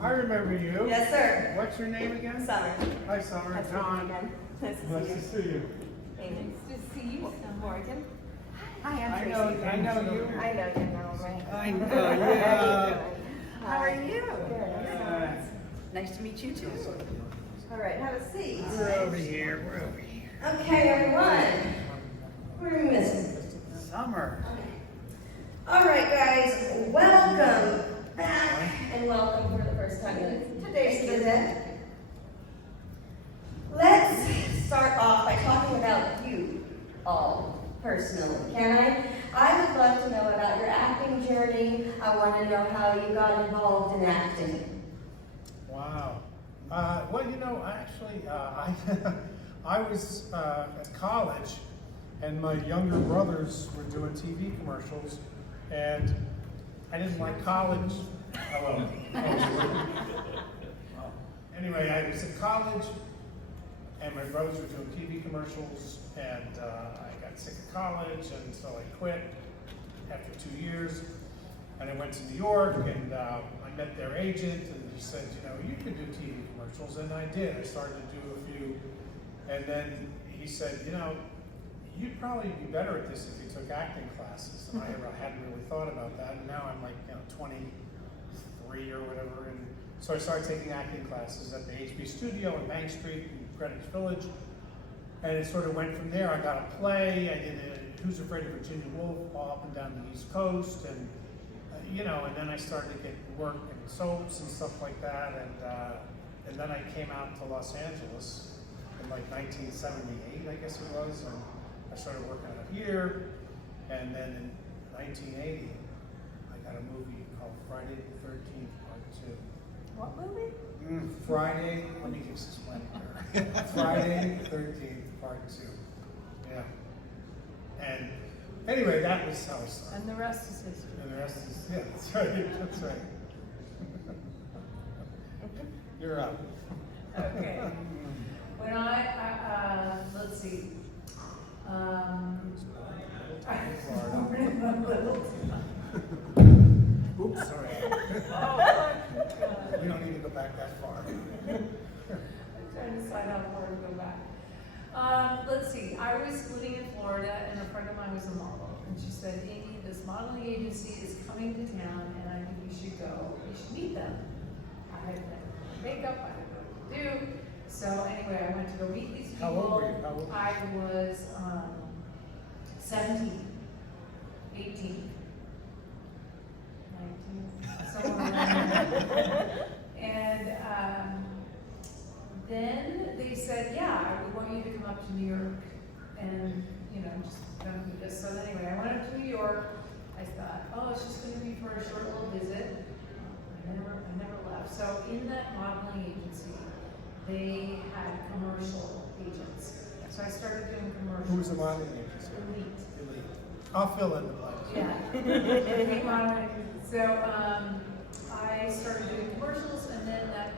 I remember you. Yes, sir. What's your name again? Summer. Hi, Summer. Nice to meet you John. again. Nice to Nice see to you. see you. Amy. Nice to see you, Morgan. Hi, I'm I Tracy. know you. I know you know me. I know, How you yeah. doing? How are you? Good. Nice to meet you too. All right, have a seat. We're over here. We're over here. Okay, everyone. What are we missing? Summer. All right, guys, welcome back and welcome for the first time in today's visit. Let's start off by talking about you all personally, can I? I would love to know about your acting journey. I want to know how you got involved in acting. Wow. Well, you know, actually, I was at college, and my younger brothers were doing TV commercials, and I didn't like college. Hello. Anyway, I was at college, and my brothers were doing TV commercials, and I got sick of college, and so I quit after 2 years. And I went to New York, and I met their agent, and he said, you know, you could do TV commercials, and I did. I started to do a few, and then he said, you know, you'd probably be better at this if you took acting classes. And I hadn't really thought about that, and now I'm like, you know, 23 or whatever, and so I started taking acting classes at the HB Studio in Bank Street in Greenwich Village, and it sort of went from there. I got a play, I did Who's Afraid of Virginia Woolf all up and down the East Coast, and you know, and then I started to get work in soaps and stuff like that, and then I came out to Los Angeles in like 1978, I guess it was, and I started working out here, and then in 1980, I got a movie called Friday the 13th, Part 2. What movie? Friday, let me just explain it here. Friday the 13th, Part 2. Yeah. And anyway, that was how I started. And the rest is history. And the rest is, yeah, that's right, that's right. You're up. Okay. When let's see. Oops, sorry. Oh, We don't need to go back that far. I'm trying to decide how far to go back. Let's see. I was living in Florida, and a friend of mine was a model, and she said, "Amy, this modeling agency is coming to town, and I think you should go. You should meet them." I had makeup. I didn't know what to do. So anyway, I went to go meet these people. How old were you? How old? I was 17, 18, 19, somewhere around there. And then they said, yeah, we want you to come up to New York and, you know, just come do this. So anyway, I went up to New York. I thought, oh, it's just going to be for a short little visit. I never left. So in that modeling agency, they had commercial agents. So I started doing commercials. Who's the modeling agency? Elite. Elite. I'll fill in the blanks. Yeah. Modeling. So I started doing commercials, and then that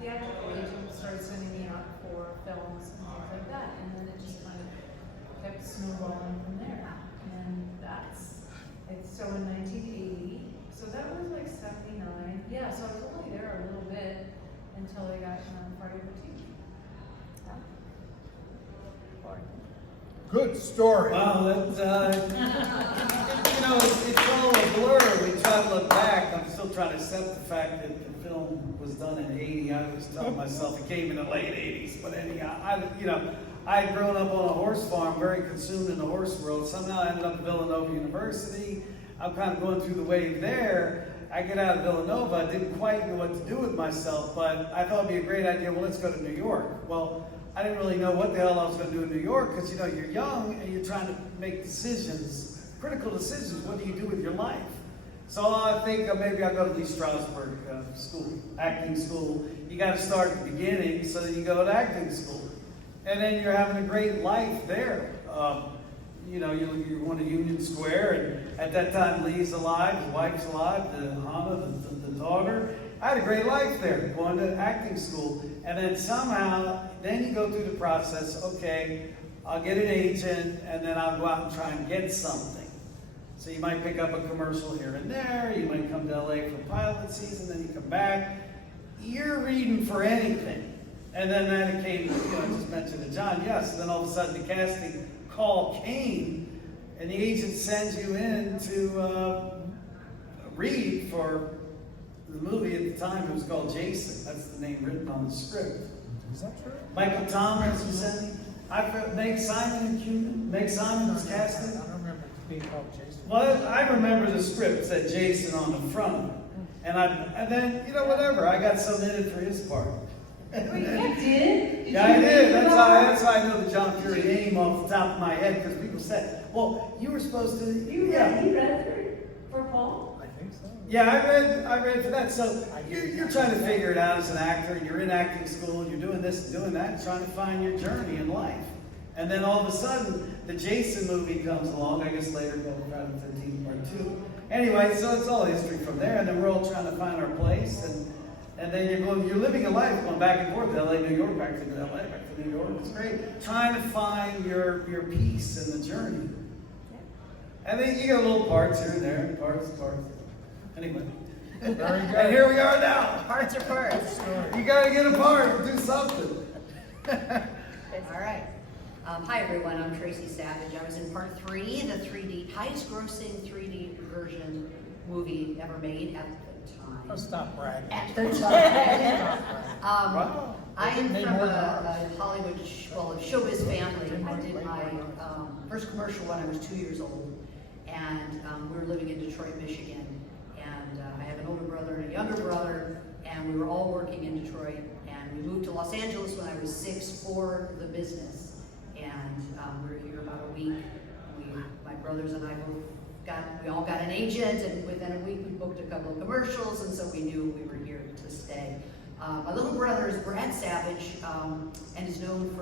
theatrical agent started sending me out for films and things like that, and then it just kind of kept snowballing from there. And so in 1980, so that was like 79. Yeah, so I was only there a little bit until I got Friday the 13th. Good story. Wow, that's, you know, it's all a blur. We try to look back. I'm still trying to accept the fact that the film was done in 80. I was telling myself it came in the late 80s. But anyhow, I had grown up on a horse farm, very consumed in the horse world. Somehow I ended up at Villanova University. I'm kind of going through the wave there. I get out of Villanova. I didn't quite know what to do with myself, but I thought it'd be a great idea. Well, let's go to New York. Well, I didn't really know what the hell I was going to do in New York because, you know, you're young and you're trying to make decisions, critical decisions. What do you do with your life? So I think maybe I'll go to Lee Strasberg school, acting school. You got to start at the beginning, so then you go to acting school. And then you're having a great life there. You know, you're going to Union Square, and at that time, Lee's alive, his wife's alive, Hannah, the daughter. I had a great life there, going to acting school. And then somehow, then you go through the process, okay, I'll get an agent, and then I'll go out and try and get something. So you might pick up a commercial here and there, you might come to LA for pilot season, then you come back. You're reading for anything. And then it came, I just mentioned to John, yes, and then all of a sudden the casting call came, and the agent sends you in to read for the movie at the time. It was called Jason. That's the name written on the script. Is that true? Michael Thomas was in it. Meg Simon and Cuban. Meg Simon was casted. I don't remember it being called Jason. Well, I remember the script said Jason on the front of it. And then, whatever, I got submitted for his part. Wait, you did? Yeah, I did. That's how I know the John Fury name off the top of my head, because people said, well, you were supposed to, You read for Paul? I think so. Yeah, I read for that. So you're trying to figure it out as an actor, and you're in acting school, and you're doing this and doing that, trying to find your journey in life. And then all of a sudden, the Jason movie comes along, I guess later called Friday the 13th Part 2. Anyway, so it's all history from there, and then we're all trying to find our place, and then you're living a life going back and forth, LA, New York, back to LA, back to New York. It's great. Trying to find your peace in the journey. And then you get little parts here and there, parts. Anyway. Very good. And here we are now. Parts are parts. You gotta get a part, do something. All right. Hi, everyone. I'm Tracy Savage. I was in part 3, the 3D, highest grossing 3D version movie ever made at the time. Oh, stop bragging. At the time. Stop bragging. Wow. I am Made from more than a Hollywood, a showbiz family. I did my first commercial when I was 2 years old, and we were living in Detroit, Michigan. And I have an older brother and a younger brother, and we were all working in Detroit. And we moved to Los Angeles when I was 6 for the business. And we were here about a week. My brothers and I we all got an agent, and within a week we booked a couple of commercials, and so we knew we were here to stay. My little brother is Brad Savage, and is known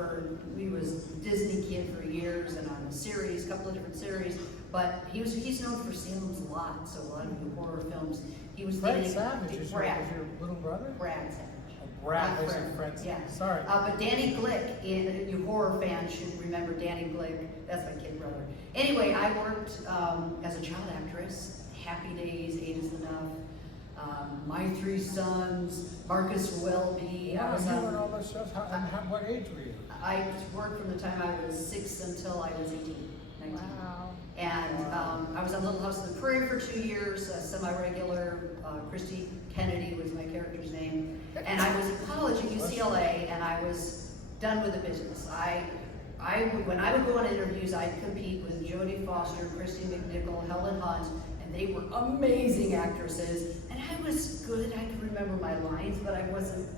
he was a Disney kid for years and on a couple of different series, but he's known for Salem's Lot, so a lot of the horror films. He was Brad dating Savage is your Brad little brother? Savage. Brad, Not I said Fred. Fred. Yeah. Sorry. But Danny Glick, you horror fans should remember Danny Glick. That's my kid brother. Anyway, I worked as a child actress. Happy Days, 8 is Enough. My Three Sons, Marcus Welby. Wow, you were in all those shows. What age were you? I worked from the time I was 6 until I was 18, 19. Wow. And I was on Little House on the Prairie for 2 years, semi-regular. Christy Kennedy was my character's name. And I was in college at UCLA, and I was done with the business. When I would go on interviews, I'd compete with Jodie Foster, Christy McNichol, Helen Hunt, and they were amazing actresses. And I was good, I could remember my lines, but I wasn't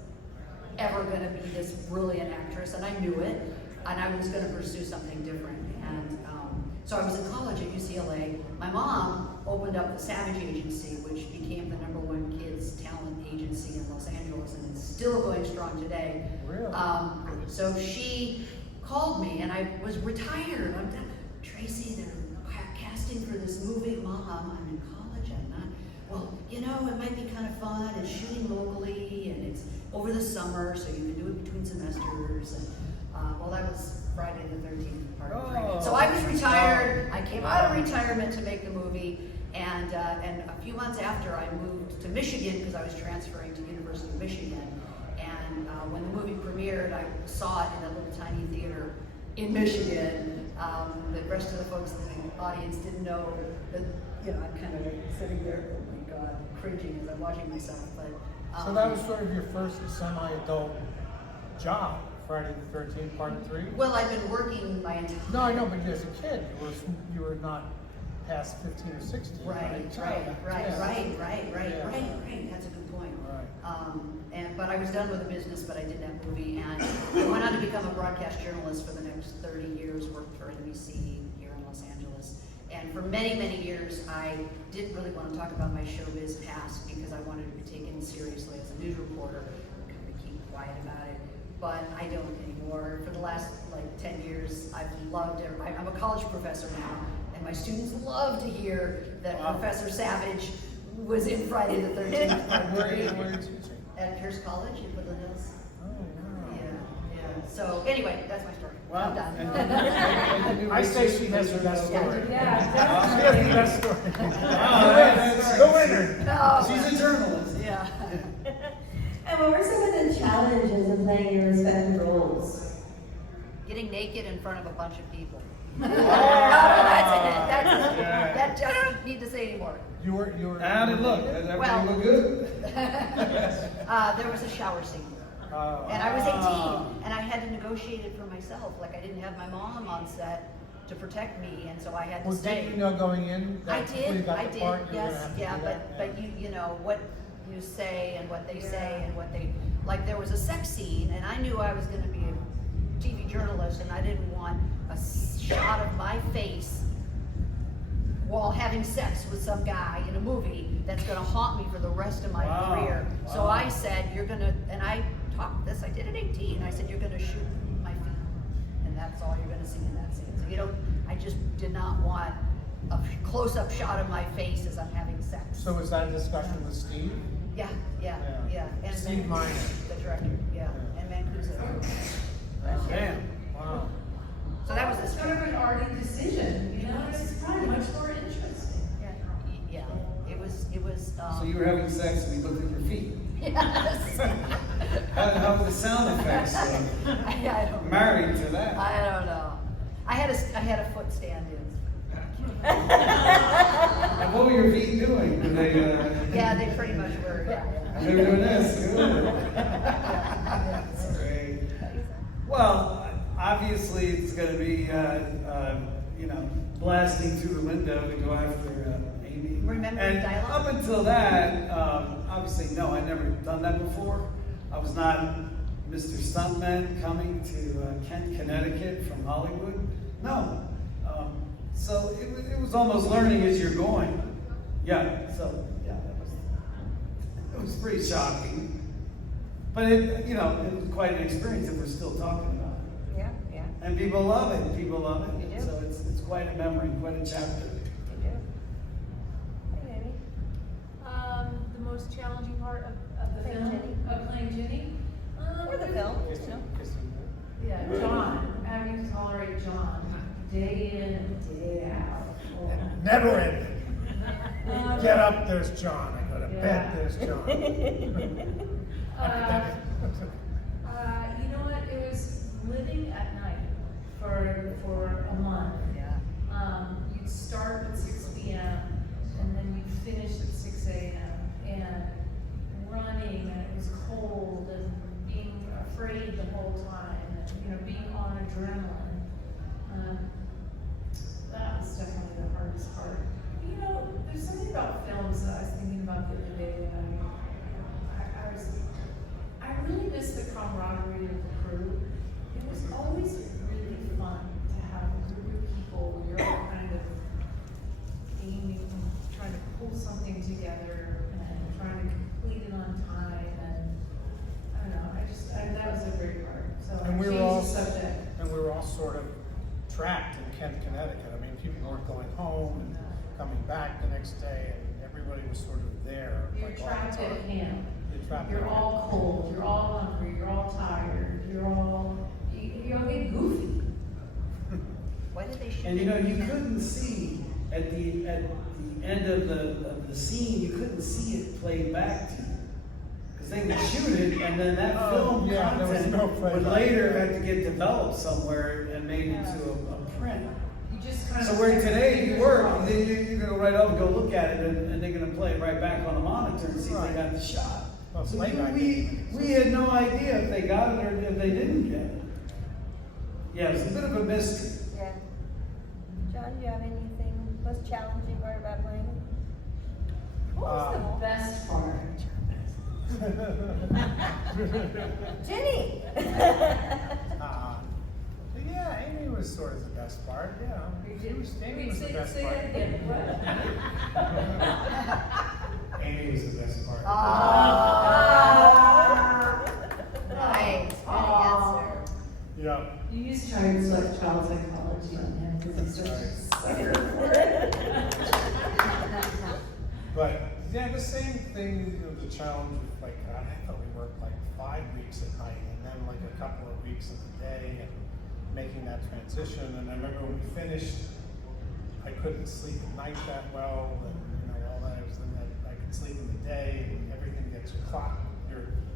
ever gonna be this brilliant actress, and I knew it, and I was gonna pursue something different. And so I was in college at UCLA. My mom opened up the Savage Agency, which became the #1 kids talent agency in Los Angeles, and it's still going strong today. Really? So she called me, and I was retired. I'm done. Tracy, they're casting for this movie. Mom, I'm in college. I'm not. Well, it might be kind of fun. It's shooting locally, and it's over the summer, so you can do it between semesters. And that was Friday the 13th, part 3. So I was retired. I came out of retirement to make the movie, and a few months after, I moved to Michigan because I was transferring to University of Michigan. And when the movie premiered, I saw it in a little tiny theater in Michigan. The rest of the folks in the audience didn't know that, I'm kind of sitting there, oh my God, cringing as I'm watching myself. But So that was sort of your first semi-adult job, Friday the 13th, Part 3? Well, I've been working my entire... No, I know, but as a kid, you were not past 15 or 16. Right. That's a good point. Right. But I was done with the business, but I did that movie, and I went on to become a broadcast journalist for the next 30 years, worked for NBC here in Los Angeles. And for many, many years, I didn't really want to talk about my showbiz past because I wanted to be taken seriously as a news reporter. I kind of keep quiet about it, but I don't anymore. For the last 10 years, I've loved it. I'm a college professor now, and my students love to hear that Professor Savage was in Friday the 13th. Where are you teaching? At Pierce College in Woodland Hills. Oh, wow. Yeah. So anyway, that's my story. Wow. I'm done. And I say she has the best story. Yeah, She has the best story. Wow, that's- The winner. Oh, She's a journalist. yeah. And what were some of the challenges of playing your respective roles? Getting naked in front of a bunch of people. Oh. That's it. Yeah. That I don't need to say anymore. You were. How'd it look? Does everything Well- look good? There was a shower scene. Oh. And I was 18, and I had to negotiate it for myself. Like, I didn't have my mom on set to protect me, and so I had to Well, stay. didn't you know going in? I that before you did, got I the did, part, you were gonna yes, have to yeah, do that? but you know, what you say and what they say and what they, like, there was a sex scene, and I knew I was gonna be a TV journalist, and I didn't want a shot of my face while having sex with some guy in a movie that's gonna haunt me for the rest of my Wow, career. So wow. I said, you're gonna, and I taught this, I did at 18, I said, you're gonna shoot my feet, and that's all you're gonna see in that scene. So you don't, I just did not want a close-up shot of my face as I'm having sex. So was that a discussion with Steve? Yeah. Yeah. And Steve Miner. the director, yeah, and Mancuso. Damn. Wow. So that was It's a sort of an arty decision, you know, it's probably much more interesting. Yeah, it was, So you were having sex and we looked at your feet. yes. How were the sound effects I don't know. married to that? I don't know. I had a foot stand in. And what were your feet doing? Were they, Yeah, they pretty much were, yeah. they were doing this? Good. That's great. Well, obviously, it's gonna be, you know, blasting through the window to go after Amy. Remembering And dialogue? up until that, obviously, no, I'd never done that before. I was not Mr. Stuntman coming to Kent, Connecticut from Hollywood. No. So it was almost learning as you're going. Yeah, so, yeah, it was pretty shocking. But it, you know, it was quite an experience that we're still talking about. Yeah. And people love it, people love it. They do. So it's quite a memory, quite a chapter. The most challenging part of the Playing film, Jenny. of playing Jenny? Or the film, Kissing, you know? kissing. Yeah, John, having to tolerate John, day in and day out. Never ending. Um, Get up, there's John. I go to Yeah. bed, there's John. You know what, it was living at night for a month. Yeah. You'd start at 6 p.m. and then you'd finish at 6 a.m. and running, and it was cold and being afraid the whole time, and, you know, being on adrenaline. That was definitely the hardest part. You know, there's something about films that I was thinking about the other day that I really miss the camaraderie of the crew. It was always really fun to have a group of people where you're all kind of aiming, trying to pull something together and trying to complete it on time, and I don't know, that was a great part. So I And we were changed all, the subject. and we were all sort of trapped in Kent, Connecticut. I mean, people weren't going home and coming back the next day, and everybody was sort of there. You're like, all the trapped at time. camp. You're trapped You're at camp. all cold, you're all hungry, you're all tired, you all get goofy. Why did they shoot? And you know, you couldn't see at the end of the scene, you couldn't see it played back to you. Because they would shoot it, and then that Oh, film yeah, there was content no would playback. later have to get developed somewhere and made into a print. You just kind So of. where today you work, then you're gonna go right up and go look at it, and they're gonna play it right back on the monitor and see if they got the shot. Well, So playback. we had no idea if they got it or if they didn't get it. Yeah, it was a bit of a mystery. Yeah. John, do you have anything most challenging part about playing? What was The best part. Jenny! Yeah, Amy was sort of the best part, yeah. Amy was the best Say part. that again, what? Amy was the best part. Nice, good answer. Yeah. You used to try to like child psychology on him because he's such a But, yeah, the same thing, the challenge of like, I thought we worked like 5 weeks at night and then like a couple of weeks in the day and making that transition. And I remember when we finished, I couldn't sleep at night that well, and all that. I was in that I could sleep in the day, and everything gets your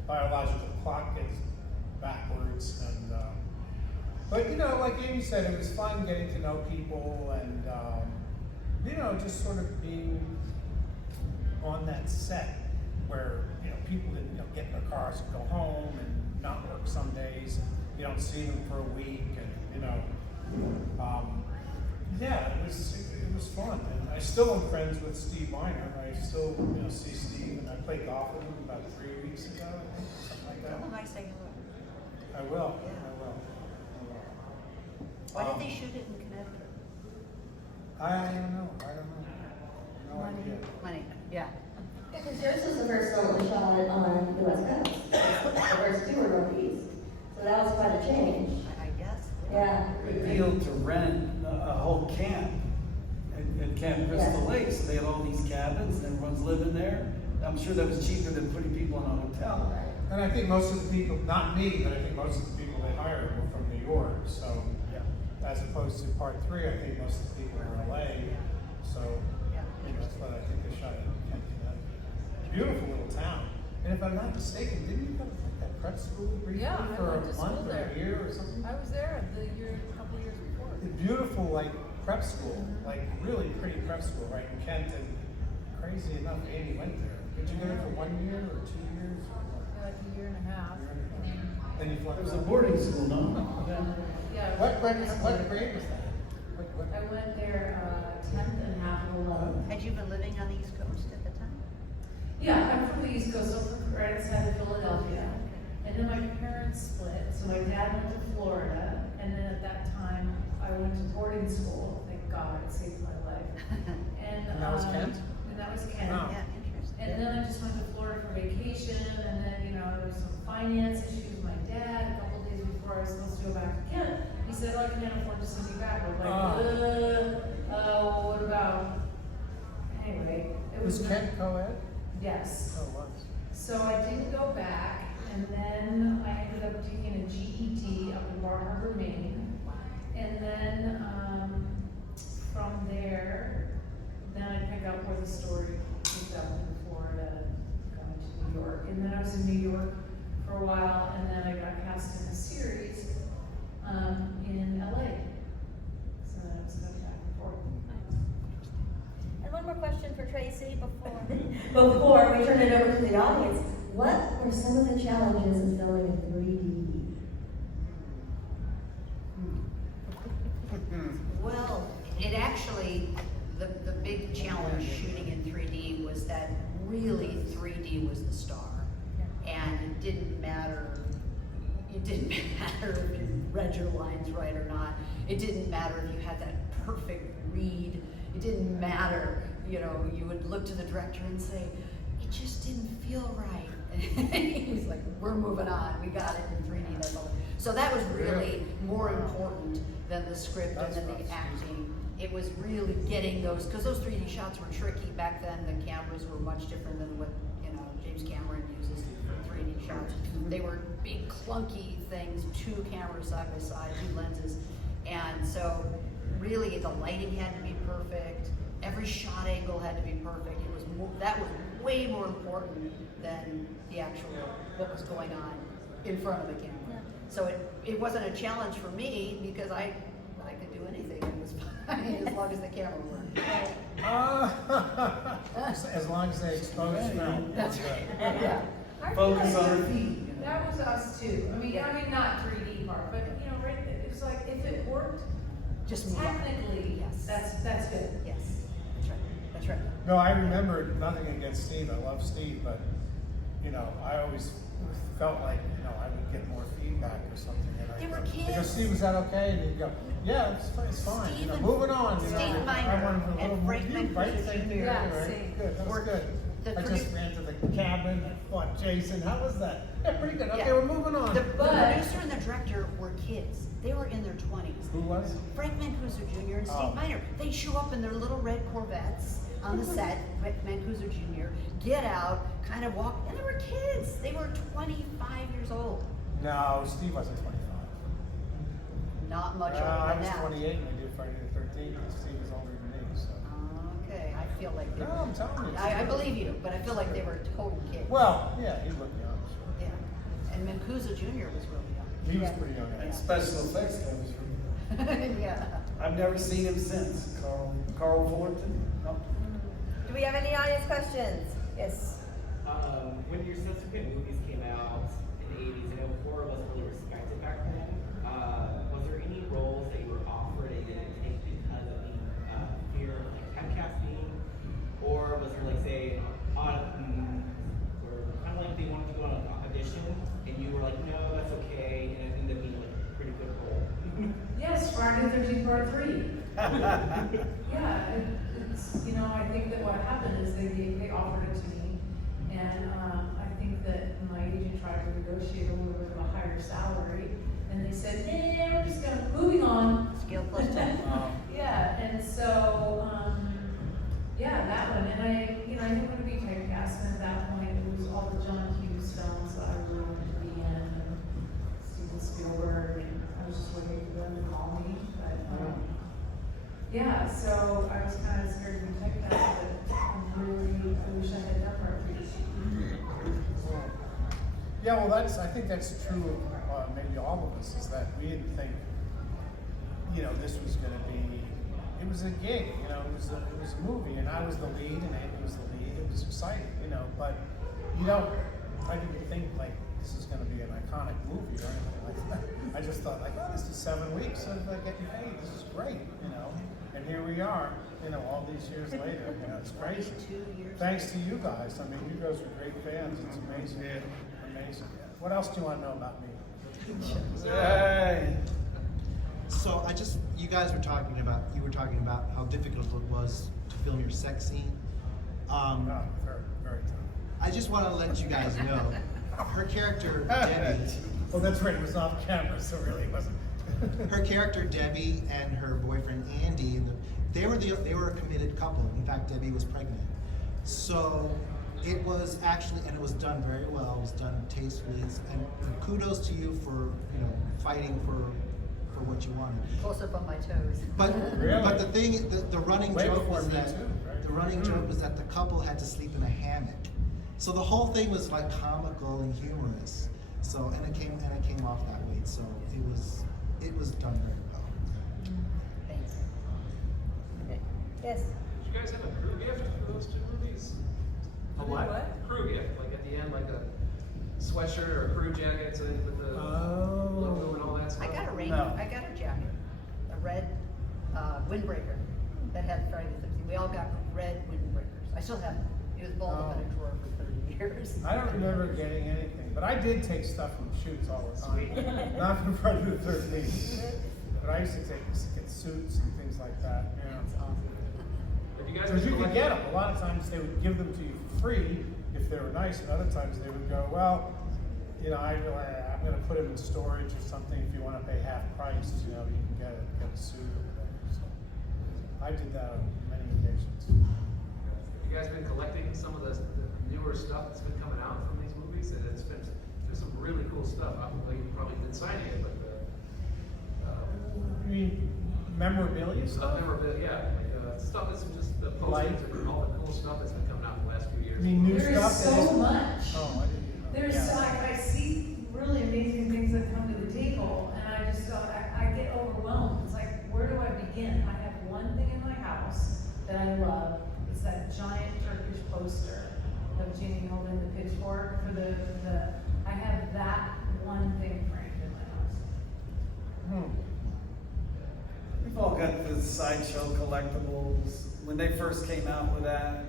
biological clock gets backwards. And but like Amy said, it was fun getting to know people and just sort of being on that set where people didn't get in their cars and go home and not work some days. You don't see them for a week, and yeah, it was fun. And I still am friends with Steve Miner. I still see Steve, and I played golf with him about 3 weeks ago, I think, something like that. Oh, nice, say hello. I will. Yeah. I will. Why did they shoot it in Connecticut? I don't know. No idea. Money, yeah. Because yours was the first one that was shot on the West Coast. The first two were movies. So that was quite a change. I guess. Yeah. Big deal to rent a whole camp at Camp Crystal Yeah. Lake. So they had all these cabins and everyone's living there. I'm sure that was cheaper than putting people in a hotel. And I think most of the people, not me, but I think most of the people they hired were from New York. So as opposed to part 3, I think most of the people were in LA. So that's what I think they shot in Kent, Connecticut. Beautiful little town. And if I'm not mistaken, didn't you go to that prep school briefly Yeah, I for went a to school month or there. a year or something? I was there a couple years before. A beautiful prep school, really pretty prep school right in Kent. And crazy enough, Amy went there. Did you go there for 1 year or 2 years? Like a year and a half. Then you It was a boarding school, no? Yeah. What grade was that? I went there 10th and half of 11th. Had you been living on the East Coast at the time? Yeah, I'm from the East Coast, so I'm from right outside of Philadelphia. And then my parents split, so my dad went to Florida, and then at that time, I went to boarding school. Thank God, it saved my life. And that was Kent? And that was Kent. Wow. Yeah, interesting. And then I just went to Florida for vacation, and then, there was some finance issues with my dad. A couple days before I was supposed to go back to Kent, he said, "Oh, I can't afford to send you back." I was like, what about? Anyway, it Was was. Kent co-ed? Yes. Oh, it was. So I didn't go back, and then I ended up taking a GED up in Bar Harbor, Maine. And then, from there, then I pick up where the story picked up in Florida, going to New York. And then I was in New York for a while, and then I got cast in a series, in LA. So then I was going back and forth. And one more question for Tracy before we turn it over to the audience. What were some of the challenges in filming in 3D? Well, it actually, the big challenge shooting in 3D was that really 3D was the star. And it didn't matter if you read your lines right or not. It didn't matter if you had that perfect read. It didn't matter, you would look to the director and say, it just didn't feel right. He was like, we're moving on, we got it in 3D, that's all. So that was really more important than the script and then the acting. It was really getting those, because those 3D shots were tricky back then. The cameras were much different than what, James Cameron uses for 3D shots. They were big clunky things, 2 cameras side by side, 2 lenses. And so really the lighting had to be perfect. Every shot angle had to be perfect. That was way more important than the actual, what was going on in front of the camera. Yeah. So it wasn't a challenge for me because I could do anything. It was fine as long as the camera worked. As long as they expose film. That's good. Yeah. Focus on the feet. That was us too. I mean, not 3D part, but right there, it's like if it worked, Just move on. technically, Yes. that's good. Yes, that's right, that's right. No, I remember nothing against Steve. I love Steve, but I always felt like I would get more feedback or something. And They were Because kids. Steve, was that okay? And he'd go, yeah, it's fine. Steve Moving on. Steve I Miner wanted a and little more. Frank You, Mancuso right? Same thing. Yeah, right? same. Good. That was Work- good. the I just produ- ran to the cabin. I fought Jason. How was that? Yeah, pretty good. Okay, Yeah. we're moving on. The But- producer and the director were kids. They were in their 20s. Who was? Frank Mancuso Jr. and Steve Oh. Miner. They'd show up in their little red Corvettes on the set, Mancuso Jr., get out, kind of walk, and they were kids. They were 25 years old. No, Steve wasn't 25. Not much I older than was that. 28 when we did Friday the 13th, and Steve was older than me, so. Okay, I feel like they No, were. I'm telling you. I believe you, but I feel like they were total kids. Well, yeah, he looked young, sure. Yeah, and Mancuso Jr. was really young. He was pretty young. And special effects comes from, Yeah. I've never seen him since. Carl Fullerton? No. Do we have any audience questions? Yes. When your subsequent movies came out in the 80s, I know horror wasn't really respected back then. Was there any roles that you were offered and you didn't take because of the fear of like typecasting? Or was there like say, or kind of like they wanted to go on an audition and you were like, no, that's okay, and it ended up being like a pretty good role? Yes, Friday the 13th Part 3. Yeah, it's, you know, I think that what happened is they offered it to me, and I think that my agent tried to negotiate a little bit of a higher salary, and they said, we're just gonna, moving on. Skill plus 10. Yeah, and so, yeah, that one, and I didn't want to be typecast, and at that point, it was all the John Hughes films that I really wanted to be in, and Steven Spielberg, and I was just waiting for them to call me, but, yeah, so I was kind of scared to be typecast, but I wish I had done more. Yeah, well, I think that's true of maybe all of us, is that we didn't think, this was gonna be, it was a gig, it was a movie, and I was the lead, and Andy was the lead, it was exciting, but I didn't think like, this is gonna be an iconic movie or anything like that. I just thought like, oh, this is 7 weeks of getting paid, this is great, and here we are, all these years later, it's crazy. 2 years. Thanks to you guys, you guys are great fans, it's amazing, amazing. What else do you want to know about me? Hey. So you guys were talking about how difficult it was to film your sex scene. No, very, very tough. I just want to let you guys know, her character Debbie, Well, that's right, it was off camera, so really it wasn't. her character Debbie and her boyfriend Andy, they were a committed couple. In fact, Debbie was pregnant. So it was actually, and it was done very well. It was done tastefully, and kudos to you for fighting for what you wanted. Close up on my toes. But Really? but the thing, the running Way joke before was Me that Too, right? the running joke was that the couple had to sleep in a hammock. So the whole thing was like comical and humorous. So and it came off that way. So it was done very well. Thanks. Yes. Did you guys have a crew gift for those two movies? A what? Crew gift, like at the end, like a sweatshirt or a crew jacket so with the Oh. logo and all that stuff. I got a rain. No. I got a jacket, a red windbreaker that had Friday the 13th. We all got red windbreakers. I still have them. It was balled up in a drawer for 30 years. I don't remember getting anything, but I did take stuff from shoots all the time. Not from Friday the 13th. But I used to get suits and things like that, That's awesome. Have you guys Because been you could collecting- get them. A lot of times they would give them to you for free if they were nice, and other times they would go, well, I'm going to put them in storage or something. If you want to pay half price, you can get a suit or whatever. So I did that on many occasions. Have you guys been collecting some of the newer stuff that's been coming out from these movies? And there's some really cool stuff. You've probably been signing it, but You mean memorabilia stuff stuff? memorabilia, like stuff that's just the Like? posters and all the cool stuff that's been coming out in the last few years. You mean new There stuff? is that so isn't- much. Oh, I didn't know. There's, Yeah. I see really amazing things that come to the table, and I just thought, I get overwhelmed. It's like, where do I begin? I have one thing in my house that I love. It's that giant Turkish poster of Ginny holding the pitchfork for I have that one thing framed in my house. We've all got the Sideshow collectibles. When they first came out with that,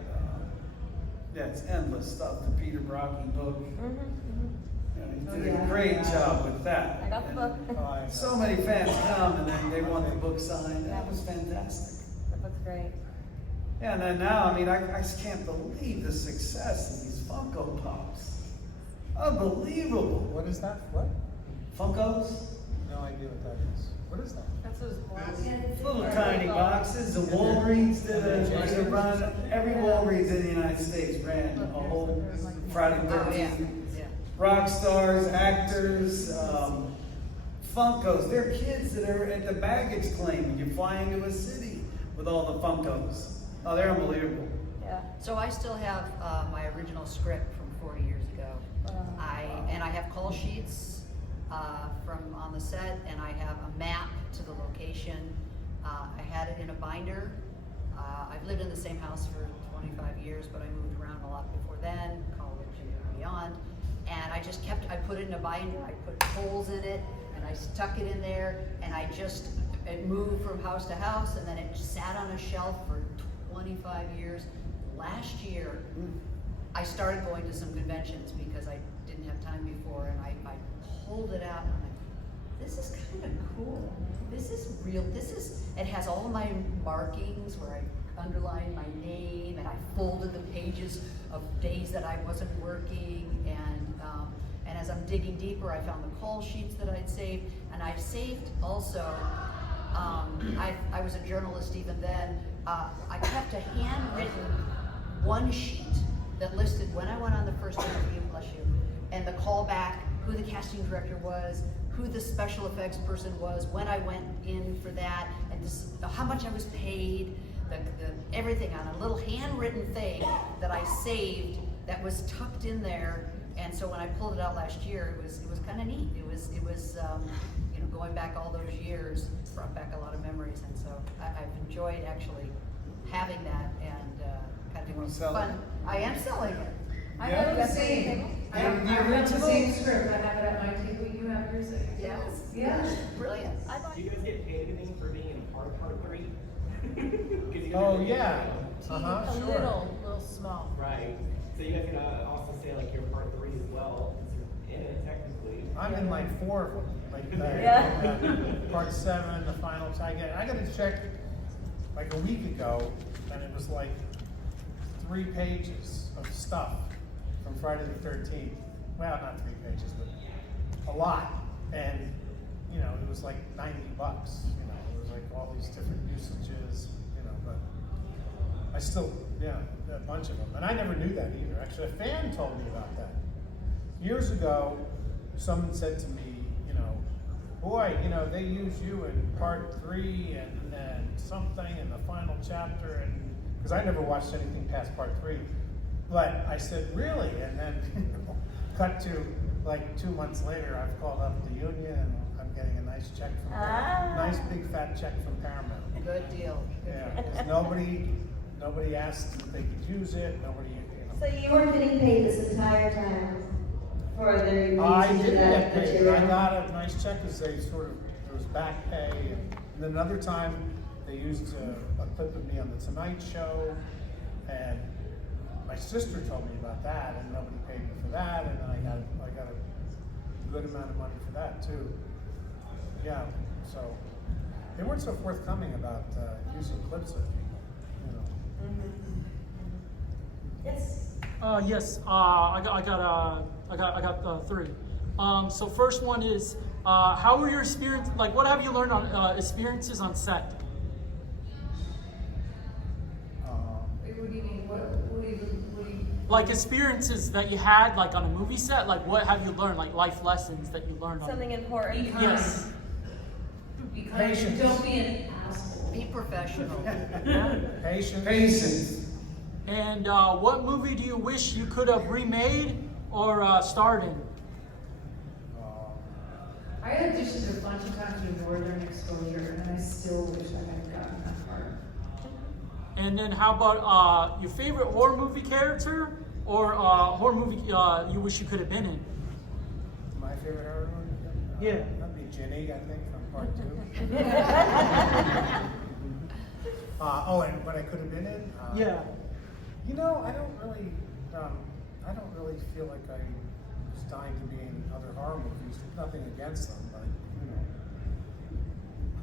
it's endless stuff. The Peter Brocky book. He did a great job with that. I got the book. Oh, I know. So many fans come and then they want the book signed. That was fantastic. The book's great. Yeah, and then now, I just can't believe the success of these Funko Pops. Unbelievable. What is that? What? Funkos? No idea what that is. What is that? That's those balls. Little tiny boxes, the Walgreens did a run, every Walgreens in the United States ran a whole Friday the 13th. Rock stars, actors, Funkos. They're kids that are at the baggage claim when you fly into a city with all the Funkos. Oh, they're unbelievable. Yeah. So I still have my original script from 40 years ago. I have call sheets from on the set, and I have a map to the location. I had it in a binder. I've lived in the same house for 25 years, but I moved around a lot before then, college and beyond. And I put it in a binder, I put holes in it, and I stuck it in there, and it moved from house to house, and then it sat on a shelf for 25 years. Last year, I started going to some conventions because I didn't have time before, and I pulled it out, and I'm like, this is kind of cool. This is real. It has all my markings where I underlined my name, and I folded the pages of days that I wasn't working, and as I'm digging deeper, I found the call sheets that I'd saved, and I saved also, I was a journalist even then, I kept a handwritten one sheet that listed when I went on the first interview, bless you, and the callback, who the casting director was, who the special effects person was, when I went in for that, and how much I was paid, everything on a little handwritten thing that I saved that was tucked in there. And so when I pulled it out last year, it was kind of neat. It was going back all those years, brought back a lot of memories, and so I've enjoyed actually having that and kind You wanna of sell fun. it? I am selling it. I have the same. I And the have the original? same script. I have it at my table. You have yours. Yes. Yeah. Brilliant. Do you guys get paid anything for being in part 3? 'Cause you guys Oh, are- yeah. A Uh-huh, sure. little small. Right. So you guys can also say like you're part 3 as well, since you're in it technically. I'm in like 4 of them, like Yeah. part 7, the final. I got a check like a week ago, and it was like 3 pages of stuff from Friday the 13th. Well, not 3 pages, but a lot. And it was like $90. It was like all these different usages. But I still, a bunch of them. And I never knew that either. Actually, a fan told me about that. Years ago, someone said to me, boy, they use you in part 3 and something in the final chapter, and because I never watched anything past part 3. But I said, really? And then cut to like 2 months later, I've called up the union and I'm getting a nice check from nice big fat check from Paramount. Good deal. Yeah, 'cause nobody asked if they could use it. Nobody. So you were getting paid this entire time for the I use of did that get paid. material? I got a nice check because there was back pay, and then another time they used a clip of me on the Tonight Show, and my sister told me about that, and nobody paid me for that, and then I got a good amount of money for that too. Yeah, so they weren't so forthcoming about using clips of people. Yes. Yes, I got 3. So first one is, how were your experience? Like, what have you learned on experiences on set? What do you mean? What do you? Like experiences that you had, like on a movie set. Like, what have you learned? Like life lessons that you learned on. Something important. Be kind. Yes. Be kind. Patience. Don't be an asshole. Be professional. Patience. Patience. And what movie do you wish you could have remade or starred in? I auditioned a bunch of times for Northern Exposure, and I still wish I had gotten that part. And then how about your favorite horror movie character or horror movie you wish you could have been in? My favorite horror movie? Yeah. That'd be Ginny, I think, from part 2. And what I could have been in? Yeah. I don't really feel like I was dying to be in other horror movies. Nothing against them,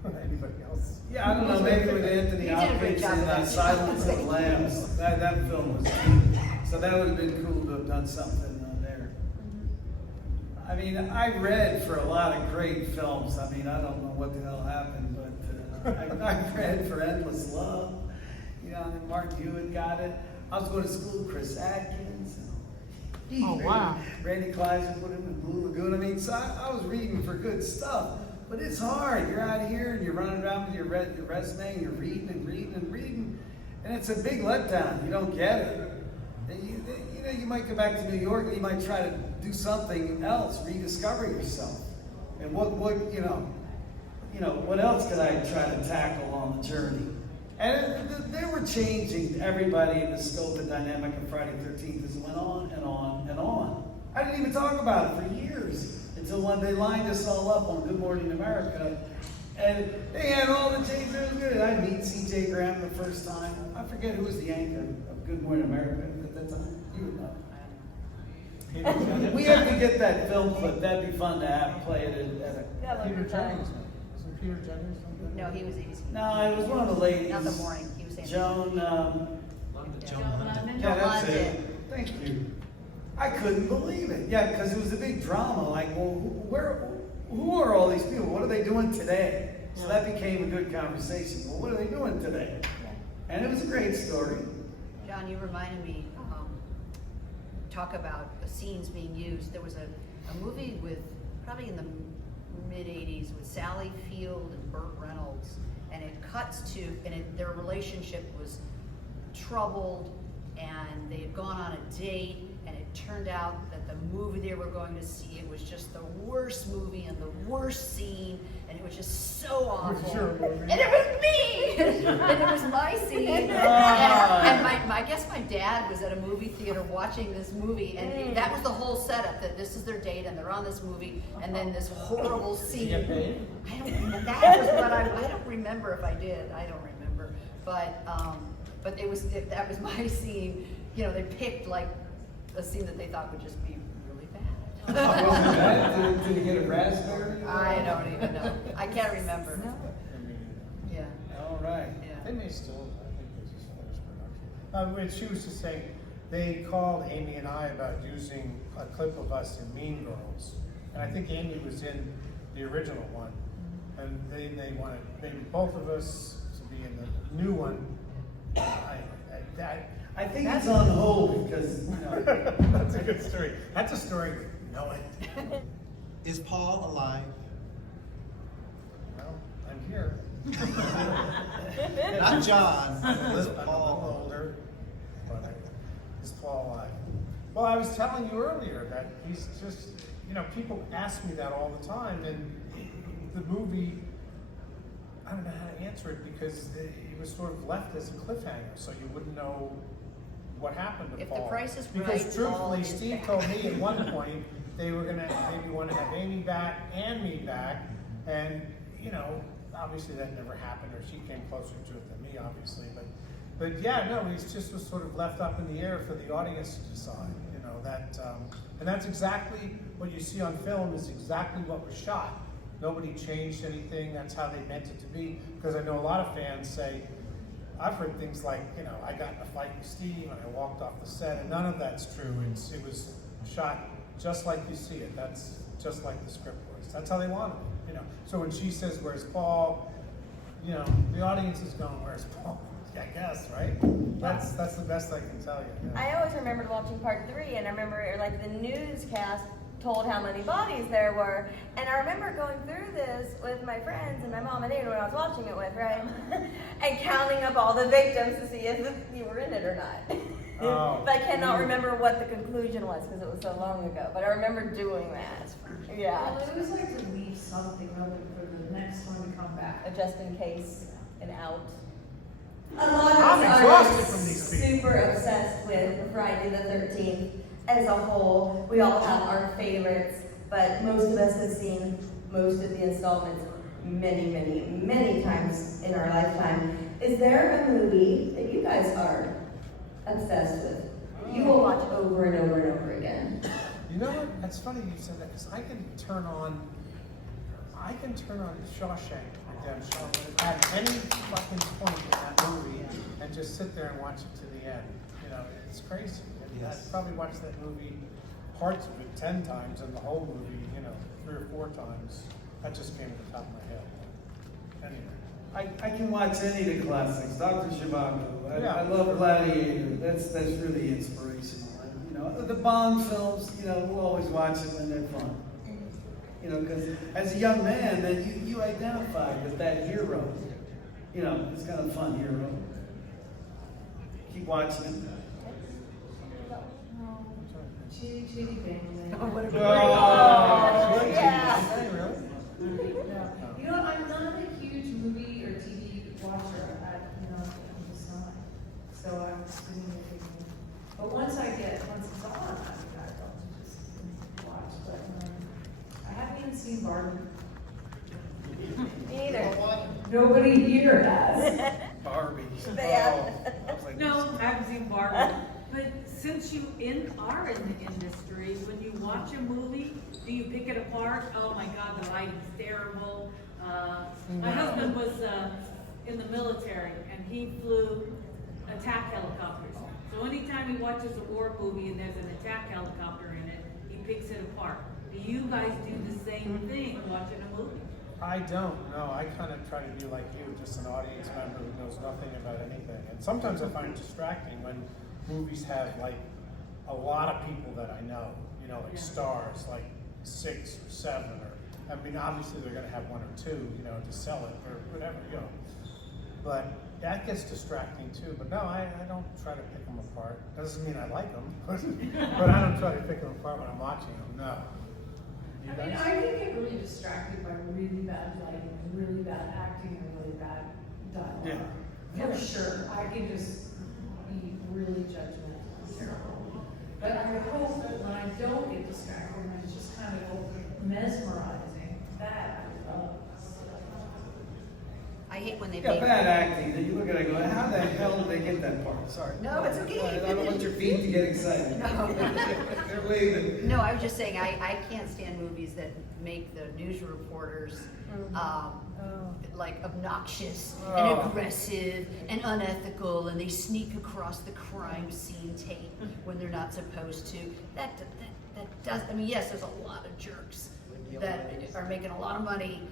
but anybody else? Yeah, I don't know, maybe with Anthony He did a great Hopkins job in with that. Silence of the Lambs. That film was neat. So that would have been cool to have done something there. I I mean, I read for a lot of great films. I mean, I don't know what the hell happened, but I read for Endless Love. You know, and Martin Hewitt got it. I was going to school with Chris Atkins. Oh, wow. Randy Kleiser put him in Blue Lagoon. I mean, so I was reading for good stuff. But it's hard. You're out here and you're running around with your resume and you're reading and reading and reading. And it's a big letdown. You don't get it. And you know, you might go back to New York and you might try to do something else, rediscover yourself. And what what else could I try to tackle on the journey? And they were changing everybody in the scope and dynamic of Friday the 13th as it went on and on and on. I didn't even talk about it for years until one day lined us all up on Good Morning America. And they had all the changes. It was good. I'd meet C.J. Graham the first time. I forget who was the anchor of Good Morning America at that time. You would know. We have to get that film clip. That'd be fun to have play it at a. That would Peter be fun. Jennings, wasn't Peter Jennings? No, he was ABC. No, it was one of the ladies. Not the morning, he was saying. Joan. London. Joan London. Yeah, that's London. it. Thank you. I couldn't believe it. Yeah, because it was a big drama. Like, well, who are all these people? What are they doing today? So that became a good conversation. Well, what are they doing today? And it was a great story. John, you reminded me, talk about the scenes being used. There was a movie with, probably in the mid-'80s, with Sally Field and Burt Reynolds, and it cuts to, their relationship was troubled, and they had gone on a date, and it turned out that the movie they were going to see, it was just the worst movie and the worst scene, and it was just so awful. Your movie. And it was me! And it was my scene. And I guess my dad was at a movie theater watching this movie, and that was the whole setup, that this is their date, and they're on this movie, and then this horrible scene. Did you get paid? I don't remember. That was what I don't remember if I did. I don't remember. But that was my scene. You know, they picked like a scene that they thought would just be really bad. Did you get a raspberry? I don't even know. I can't remember. Yeah. All right. Yeah. They may still, I think this is finished production. When she was just saying, they called Amy and I about using a clip of us in Mean Girls. And I think Amy was in the original one. And they wanted maybe both of us to be in the new one. I think it's on hold because, you know. That's a good story. That's a story with no end. Is Paul alive? Well, I'm here. Not John. I'm Is a little Paul? older, but is Paul alive? Well, I was telling you earlier that he's just, people ask me that all the time, and the movie, I don't know how to answer it because it was sort of left as a cliffhanger, so you wouldn't know what happened to If the Paul. price is Because right, truthfully, Paul is Steve back. told me at one point they were gonna maybe want to have Amy back and me back, and obviously that never happened, or she came closer to it than me, obviously. But yeah, no, he just was sort of left up in the air for the audience to decide. And that's exactly what you see on film is exactly what was shot. Nobody changed anything. That's how they meant it to be. Because I know a lot of fans say, I've heard things like, I got in a fight with Steve and I walked off the set, and none of that's true. It was shot just like you see it. That's just like the script was. That's how they wanted it. So when she says, "Where's Paul?" The audience is going, "Where's Paul?" I guess, right? That's the best I can tell you. Yeah. I always remembered watching part 3, and I remember like the newscast told how many bodies there were, and I remember going through this with my friends and my mom and Dad when I was watching it with, right? And counting up all the victims to see if you were in it or not. Oh. But I cannot remember what the conclusion was because it was so long ago. But I remember doing that. Yeah. Well, I always like to leave something open for the next one to come back. Just in case and out. A lot of I'm us exhausted are from these people. super obsessed with Friday the 13th as a whole. We all have our favorites, but most of us have seen most of the installments many, many, many times in our lifetime. Is there a movie that you guys are obsessed with? You will watch over and over and over again. You know what? That's funny you said that because I can turn on Shawshank Redemption at any fucking point in that movie and just sit there and watch it to the end. It's crazy. Yes. I'd probably watch that movie parts of it 10 times and the whole movie, 3 or 4 times. That just came to the top of my head. Anyway. I can watch any of the classics. Dr. Zhivago. Yeah. I love Gladiator. That's really inspirational. And, the Bond films, we'll always watch them and they're fun. Because as a young man, then you identify with that hero. It's kind of fun hero. Keep watching it. Chitty Chitty Bang Bang. Oh, Yeah. really? You know, I'm not a huge movie or TV watcher. I'm just not. So I'm assuming it. But once it's on, I go to just watch. But I haven't even seen Barbie. Me either. Nobody here has. Barbie. Yeah. I was like, No, I haven't seen Barbie. But since you are in the industry, when you watch a movie, do you pick it apart? Oh my God, the lighting's terrible. My husband was in the military and he flew attack helicopters. So anytime he watches a war movie and there's an attack helicopter in it, he picks it apart. Do you guys do the same thing watching a movie? I don't know. I kind of try to be like you, just an audience member who knows nothing about anything. And sometimes I find it distracting when movies have like a lot of people that I know, like stars, like 6 or 7, or obviously they're going to have 1 or 2, to sell it or whatever, But that gets distracting too. But no, I don't try to pick them apart. Doesn't mean I like them, but I don't try to pick them apart when I'm watching them. No. You I mean, guys? I can get really distracted by really bad lighting, really bad acting, and really bad dialogue. For sure. I can just be really judgmental and terrible. But I hope that when I don't get distracted and it's just kind of mesmerizing, that I love. I hate when they You got make. bad acting. Then you look at it and go, how the hell did they get that part? Sorry. No, it's okay. I don't want your feet to get excited. No. They're waving. No, I was just saying, I can't stand movies that make the news reporters, like obnoxious and aggressive and unethical, and they sneak across the crime scene tape when they're not supposed to. That does, yes, there's a lot of jerks that are making a lot of money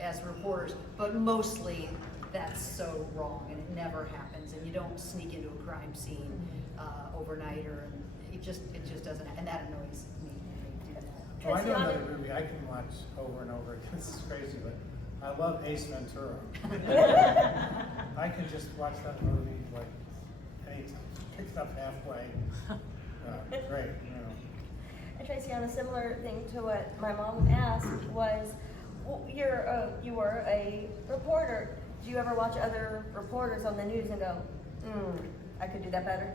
as reporters, but mostly that's so wrong and it never happens, and you don't sneak into a crime scene overnight, or it just doesn't, and that annoys me when they do that. Oh, I know another movie I can watch over and over again. This is crazy, but I love Ace Ventura. I can just watch that movie like anytime. Pick it up halfway. Great. And Tracy, on a similar thing to what my mom asked was, you were a reporter. Do you ever watch other reporters on the news and go, I could do that better?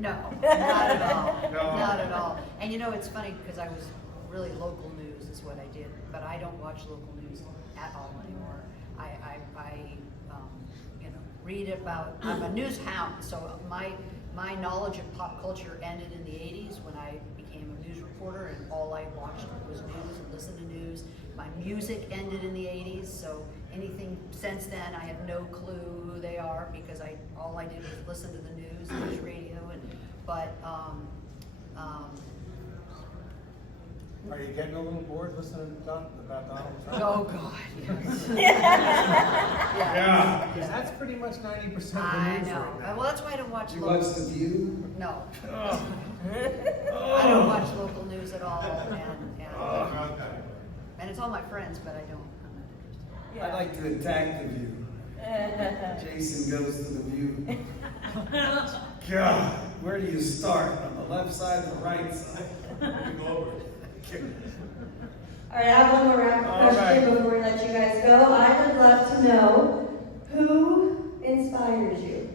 No, not at all. No. Not at all. And it's funny because I was really local news is what I did, but I don't watch local news at all anymore. I read about, I'm a news hound, so my knowledge of pop culture ended in the 80s when I became a news reporter, and all I watched was news and listened to news. My music ended in the 80s, so anything since then, I have no clue who they are because all I did was listen to the news radio, Are you getting a little bored listening about Donald Trump? oh God. Yeah. Because that's pretty much 90% of the I news know. right now. Well, that's why I don't watch You local. watch The View? No, Oh. I don't watch local news at all, and it's all my friends, but I'm not interested. I like to attack The View. Jason goes to The View. God, where do you start? On the left side or the right side? All right, I have one more round All question right. before we let you guys go. I would love to know who inspires you,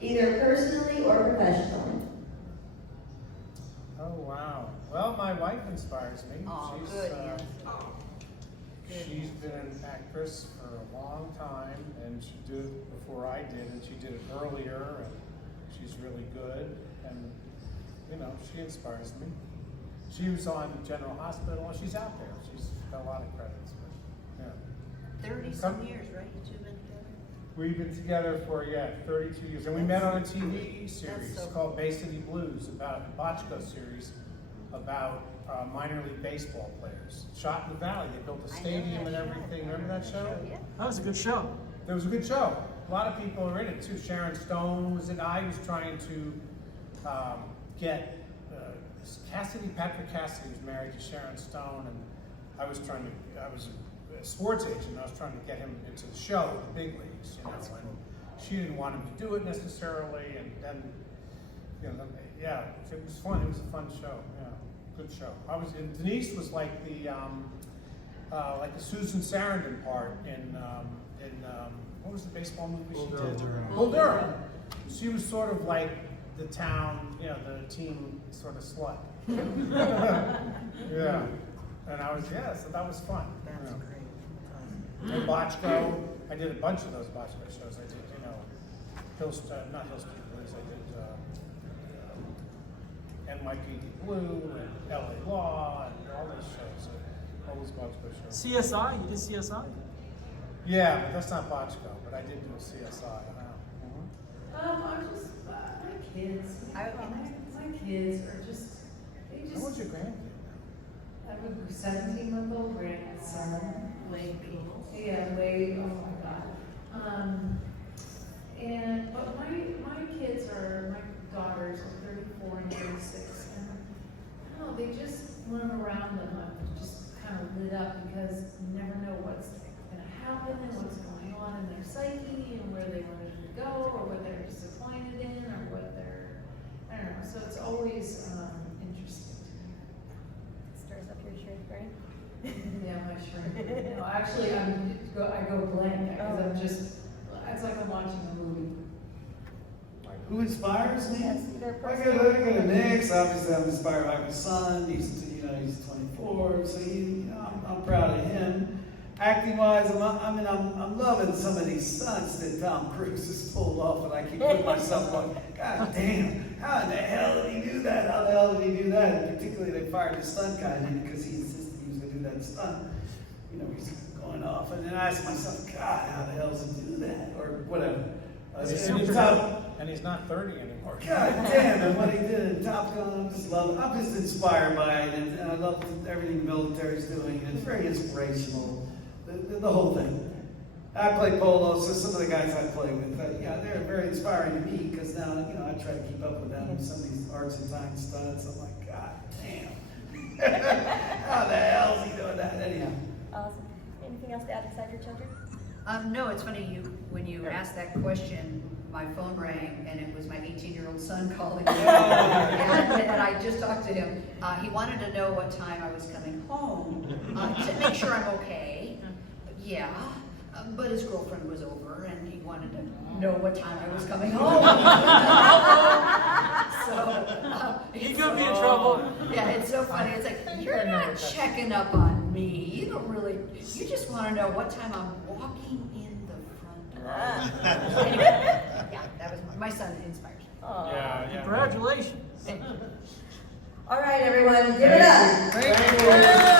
either personally or professionally. Oh, wow. Well, my wife inspires me. Oh, She's, good, she's been an actress for a long time, and she did it before I did, and she did it earlier, and she's really good, and, she inspires me. She was on General Hospital, and she's out there. She's got a lot of credits, but, yeah. 30-some years, right? You two been together? We've been together for, 32 years, and we met on a TV series so called Bay City Blues, about a Botchko series about minor league baseball players. Shot in the Valley, they built a stadium and everything. Remember that show? Yeah. That was a good show. It was a good show. A lot of people are in it too. Sharon Stone was in. I was trying to get Patrick Cassidy was married to Sharon Stone, and I was a sports agent. I was trying to get him into the show, the big leagues, you know. And she didn't want him to do it necessarily, and then, you know, yeah, it was fun. It was a fun show. Yeah, good show. Denise was like the Susan Sarandon part in what was the baseball movie she did? Bull Durham. She was sort of like the town, you know, the team sort of slut. Yeah. And so that was fun. That's Yeah. great. And Bochco, I did a bunch of those Bochco shows. I did, you know, not Hill Street Blues, I did NYPD Blue and LA Law and all those shows, all those Bochco shows. CSI, you did CSI? Yeah, but that's not Bochco, but I did do a CSI. I'm just, my kids, my kids are just, they How old's just, your grandkid? I have a 17-month-old grandson, Lakey. Yeah, Wade, oh my God. But my kids are, my daughters are 34 and 36, and I don't know, they just, when I'm around them, I'm just kind of lit up because you never know what's gonna happen and what's going on in their psyche and where they want to go or what they're disappointed in or what they're, I don't know, so it's always interesting to me. Stirs up your shrink brain. Yeah, my shrink. No, actually, I go blank because I'm just, it's like I'm watching a movie. Who inspires me? Yes, their I personal- go to Nick's. Obviously, I'm inspired by my son. He's 24, so I'm proud of him. Acting wise, I'm loving some of these stunts that Tom Cruise has pulled off, and I keep putting myself going, God damn, how in the hell did he do that? How the hell did he do that? And particularly, they fired the stunt guy because he insisted he was going to do that stunt. You know, he's going off, and then I ask myself, God, how the hell does he do that? Or whatever. And he's not 30 anymore. God damn, and what he did in Top Gun, I'm just inspired by it, and I love everything the military's doing, and it's very inspirational, the whole thing. I play polo, so some of the guys I play with, they're very inspiring to me, because now, I try to keep up with them, some of these Argentine studs, I'm like, God damn. How the hell is he doing that? Anyhow. Awesome. Anything else to add beside your children? No, it's funny, when you asked that question, my phone rang, and it was my 18-year-old son calling me. And I just talked to him. He wanted to know what time I was coming home, to make sure I'm okay. Yeah, but his girlfriend was over, and he wanted to know what time I was coming home. He could be in trouble. Yeah, it's so funny. It's like, you're not checking up on me. You don't really, you just want to know what time I'm walking in the front door. Anyway, yeah, that was my son inspires me. Yeah. Congratulations. All right, everyone, give it up. Thank you.